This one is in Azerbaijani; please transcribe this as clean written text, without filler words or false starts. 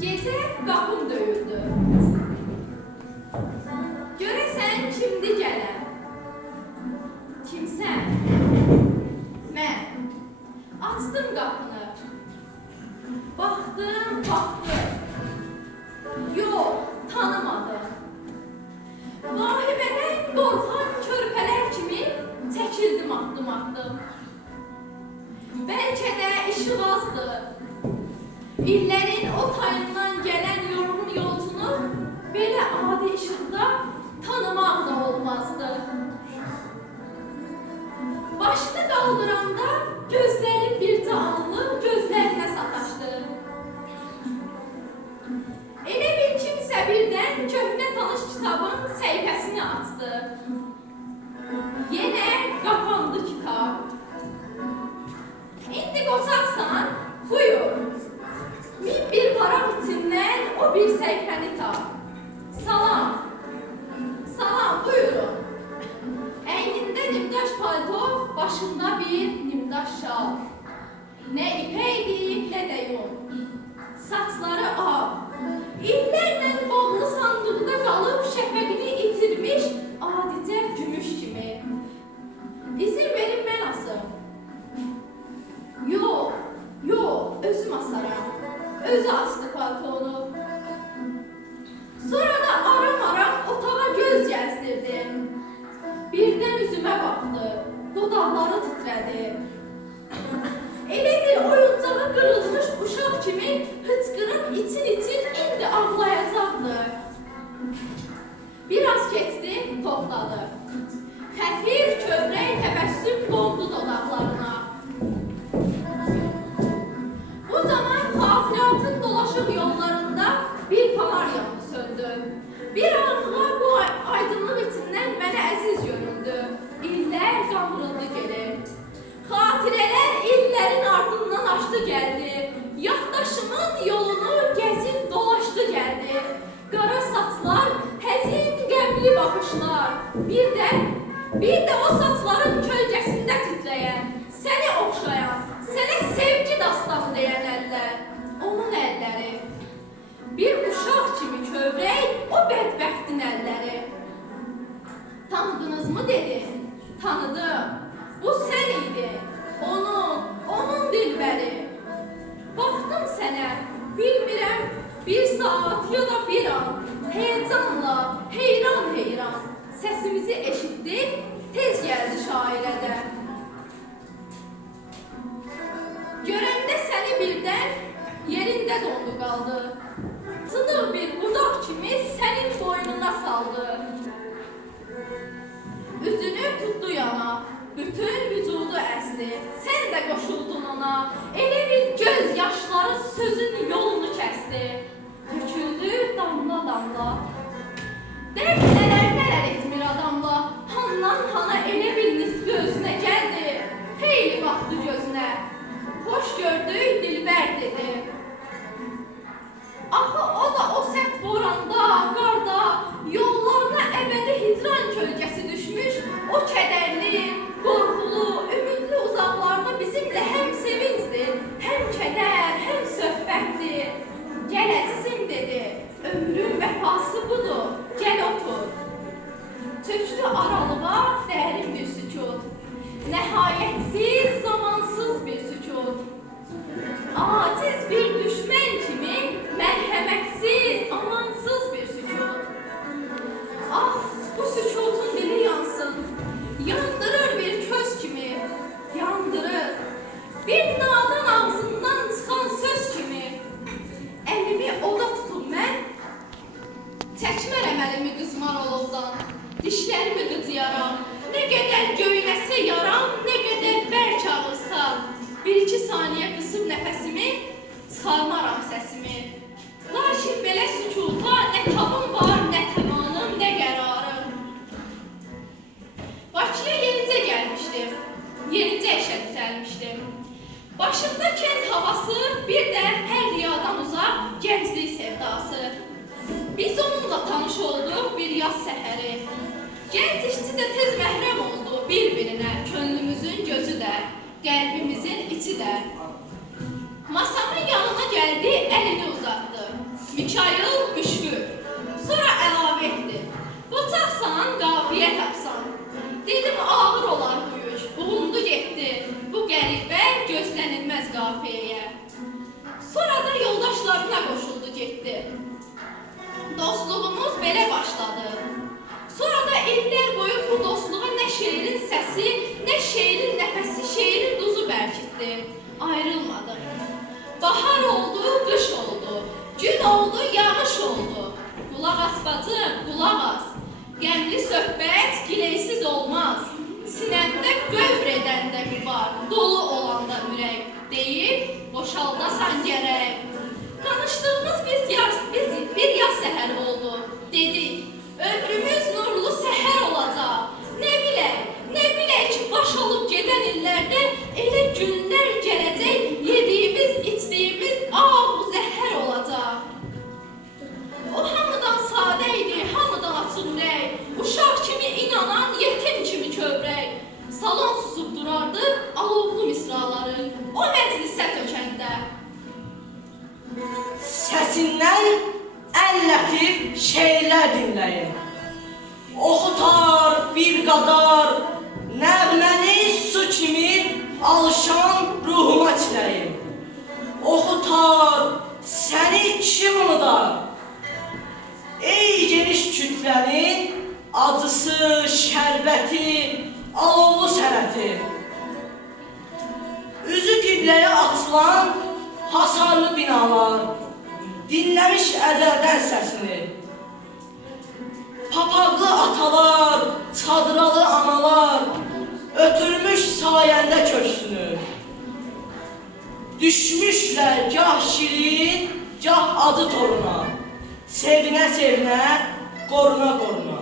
Gece qapım döyüldü. Görəsən kimdi gələn? Kimsən? Mən. Açdım qapını. Baxdım. Yox, tanımadım. Vahimədən qorxan körpələr kimi çəkildim addım. Bəlkə də işıq azdı. İllərin o tayından gələn yorğun yolcunu belə adi işıqda tanımaq da olmazdı. Başını qaldıranda gözləri bircə anlıq gözlərinə sataşdı. Elə bir kimsə birdən köhnə tanış kitabın səhifəsini açdı. Yenə qapandı kitab. İndi qoçaqsan, buyur. Min bir varaq içindən o bir səhifəni tap. Salam, buyurun. Əynində nimdaş palto, başında bir nimdaş şal. Nə ipəkdir, nə də yun. Saçları ağ. İllərlə bağlı sandıqda qalıb şəfəqini itirmiş adicə gümüş kimi. İzin verin mən asım. Yox, özüm asaram. Özü astı paltonu. Sonra da aram otağa göz gəzdirdi. Birdən üzümə baxdı, dodaqları titrədi. Elə bir oyuncağa qırılmış uşaq kimi hıçqırıb için indi ağlayacaqdı. Biraz keçdi, toxtadı. Xəfif kövrək təbəssüm qondu dodaqlarına. Bu zaman xatiratın dolaşıq yollarında bir fanar yanı söndü. Bir anlığa bu aydınlıq içindən mənə əziz göründü. İllər qamrıldı gelir. Xatirələr illərin ardından açdı gəldi. Yaddaşımın yolunu gəzib dolaşdı gəldi. Qara saçlar, həzin qəmli baxışlar. Bir də o saçların kölgəsində titrəyən, səni oxşayan, sənə sevgi dastanı deyən əllər. Onun əlləri. Bir uşaq kimi kövrək o bədbəxtin əlləri. Tanıdınızmı dedi? Tanıdım. Bu sən idin. Onun dilbəri. Baxdım sənə, bilmirəm bir saat ya da bir an. Həyəcanla, heyran. Səsimizi eşitdik, tez gəldi şairədə. Görəndə səni birdən yerində dondu qaldı. Sınıq bir budaq kimi sənin boynuna saldı. Üzünü tutdu yana, bütün vücudu əsdi. Sən də qoşuldun ona, elə bir göz yaşları sözün yolunu kəsdi. Töküldü damla. Dərd nələr etmir adamla, handan hana elə bir nisbi özünə gəldi. Xeyli baxdı gözünə, xoş gördük dilbər dedi. Axı o da o sərt boranda, qarda, yollarına əbədi hicran kölgəsi düşmüş, o kədərli, qorxulu, ümidli uzaqlarda bizimlə həm sevincdir, həm kədər, həm söhbətdir. Gəl əzizim dedi, ömrün vəfası budur, gəl otur. Çöktü aralığa dərin bir sükut, nəhayətsiz, zamansız bir sükut. Aciz bir düşmən kimi mərhəmətsiz, amansız bir sükut. Ah, bu sükutun dili yansın, yandırır bir köz kimi, yandırır. Bir nadan ağzından çıxan söz kimi. Əlimi oda tutub mən, çəkmərəm əlimi qızmar olovdan, dişlərimi qıcıyaram, nə qədər göynəsə yaram, nə qədər bərk ağırsa. Bir-iki saniyə qısıb nəfəsimi, çıxarmaram səsimi. Lakin belə sükuta nə tabım var, nə təmanım, nə qərarım. Bakıya yenicə gəlmişdim, yenicə işə düzəlmişdim. Başımda kənd havası, bir də hər riyadan uzaq gənclik sevdası. Biz onunla tanış olduq bir yaz səhəri. Gənc işçi də tez məhrəm oldu bir-birinə, könlümüzün gözü də, qəlbimizin içi də. Masamın yanına gəldi, əlini uzatdı. Mikail Müşfür. Sonra əlavə etdi. Qoçaqsan, qafiyə tapsan. Dedim, ağır olar bu yük. Uğundu getdi bu qəribə, gözlənilməz qafiyəyə. Sonra da yoldaşlarına qoşuldu getdi. Dostluğumuz belə başladı. Sonra da illər boyu bu dostluğa nə şeirin səsi, nə şeirin nəfəsi, şeirin duzu bərkitdi. Ayrılmadıq. Bahar oldu, qış oldu. Gün oldu, yağış oldu. Qulaq as bacım, qulaq as. Qəmli söhbət gileysiz olmaz. Sinəndə qövr edəndə var, dolu olanda ürək. Deyib, boşaldasan gərək. Tanışdığımız bir yaz səhər oldu. Dedik, ömrümüz nurlu səhər olacaq. Nə bilək ki, baş olub gedən illərdə elə günlər gələcək, yediyimiz, içdiyimiz zəhər olacaq. O hamıdan sadə idi, hamıdan açıq ürək. Uşaq kimi inanan, yetim kimi kövrək. Salon susub durardı alovlu misraların o məclisə tökəndə. Səsindən ən lətif şeirlər dinləyin. Oxutar bir qadar, nəğməni su kimi alışan ruhuma çiləyim. Oxutar, səni kim unudar? Ey geniş kütlənin acısı, şərbəti, alovlu sənəti. Üzü qibləyə açılan hasarlı binalar, dinləmiş əzəldən səsini. Papaqlı atalar, çadıralı analar, ötürmüş sayəndə köksünü. Düşmüşlər gah şirin, gah acı toruna, sevinə-sevinə, qoruna-qoruna.